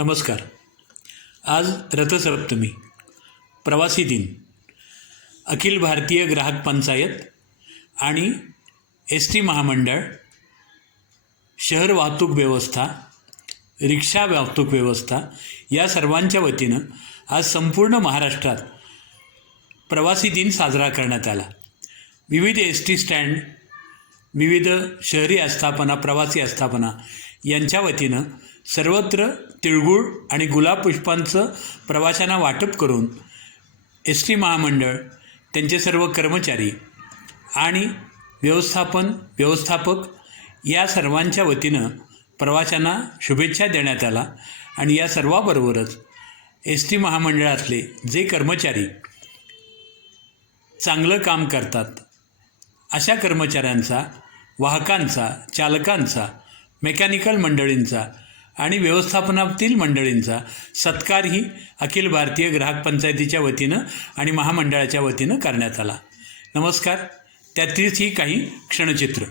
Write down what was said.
नमस्कार. आज रथसप्तमी, प्रवासी दिन. अखिल भारतीय ग्राहक पंचायत आणि एस टी महामंडळ, शहर वाहतूक व्यवस्था, रिक्षा वाहतूक व्यवस्था या सर्वांच्या वतीनं आज संपूर्ण महाराष्ट्रात प्रवासी दिन साजरा करण्यात आला. विविध एस टी स्टँड, विविध शहरी आस्थापना, प्रवासी आस्थापना यांच्या वतीनं सर्वत्र तिळगुळ आणि गुलाब पुष्पांचं प्रवाशांना वाटप करून एस टी महामंडळ, त्यांचे सर्व कर्मचारी आणि व्यवस्थापक या सर्वांच्या वतीनं प्रवाशांना शुभेच्छा देण्यात आला. आणि या सर्वाबरोबरच एस टी महामंडळातले जे कर्मचारी चांगलं काम करतात अशा कर्मचाऱ्यांचा, वाहकांचा, चालकांचा, मेकॅनिकल मंडळींचा आणि व्यवस्थापनातील मंडळींचा सत्कारही अखिल भारतीय ग्राहक पंचायतीच्या वतीनं आणि महामंडळाच्या वतीनं करण्यात आला. नमस्कार. त्यातीलच ही काही क्षणचित्र.